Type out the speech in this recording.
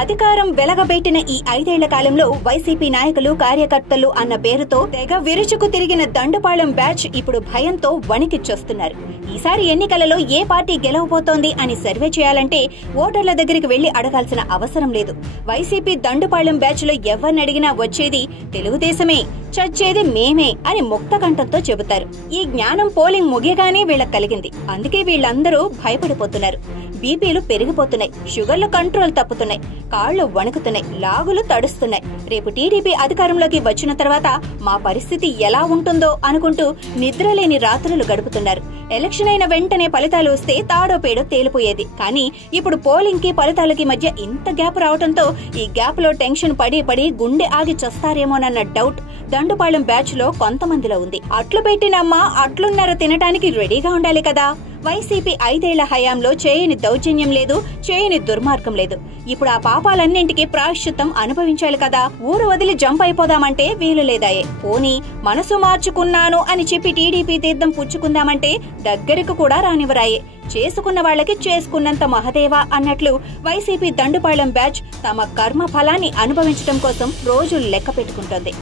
అధికారం వెలగబెట్టిన ఈ 5 ఏళ్ల కాలంలో వైసీపీ నాయకులు కార్యకర్తలు అన్న పేరుతో తెగ విరుచుకు తిరిగిన దండుపాళెం బ్యాచ్ ఇప్పుడు భయంతో వణికిచ్చొస్తున్నారు. ఈసారి ఎన్నికలలో ఏ పార్టీ గెలవబోతోంది అని సర్వే చేయాలంటే ఓటర్ల దగ్గరికి వెళ్లి అడగాల్సిన అవసరం లేదు. వైసీపీ దండుపాళెం బ్యాచ్ లో ఎవరినడిగినా వచ్చేది తెలుగుదేశమే, చచ్చేది మేమే అని ముక్త కంఠంతో చెబుతారు. ఈ జ్ఞానం పోలింగ్ ముగియగానే వీళ్ళకి కలిగింది. అందుకే వీళ్ళందరూ భయపడిపోతున్నారు. బీపీలు పెరిగిపోతున్నాయి, షుగర్లు కంట్రోల్ తప్పుతున్నాయి, కాళ్లు వణుకుతున్నాయి, లాగులు తడుస్తున్నాయి. రేపు టీడీపీ అధికారంలోకి వచ్చిన తర్వాత మా పరిస్థితి ఎలా ఉంటుందో అనుకుంటూ నిద్రలేని రాత్రులు గడుపుతున్నారు. ఎలక్షన్ అయిన వెంటనే ఫలితాలు వస్తే తాడో పేడో తేలిపోయేది. కానీ ఇప్పుడు పోలింగ్ కి ఫలితాలకి మధ్య ఇంత గ్యాప్ రావడంతో ఈ గ్యాప్ లో టెన్షన్ పడి గుండె ఆగి చస్తారేమోనన్న డౌట్ దండుపాళెం బ్యాచ్ లో కొంతమందిలో ఉంది. అట్లు పెట్టినమ్మా అట్లున్నర తినటానికి రెడీగా ఉండాలి కదా. వైసీపీ 5 ఏళ్ల హయాంలో చేయని దౌర్జన్యం లేదు, చేయని దుర్మార్గం లేదు. ఇప్పుడు ఆ పాపాలన్నింటికి ప్రాయశ్చిత్తం అనుభవించాలి కదా. ఊరు వదిలి జంప్ అయిపోదామంటే వీలు లేదాయే. పోనీ మనసు మార్చుకున్నాను అని చెప్పి టీడీపీ తీర్థం పుచ్చుకుందామంటే దగ్గరకు కూడా రానివరాయే. చేసుకున్న వాళ్ళకి చేసుకున్నంత మహదేవా అన్నట్లు వైసీపీ దండుపాళెం బ్యాచ్ తమ కర్మ ఫలాన్ని అనుభవించడం కోసం రోజులు లెక్క పెట్టుకుంటోంది.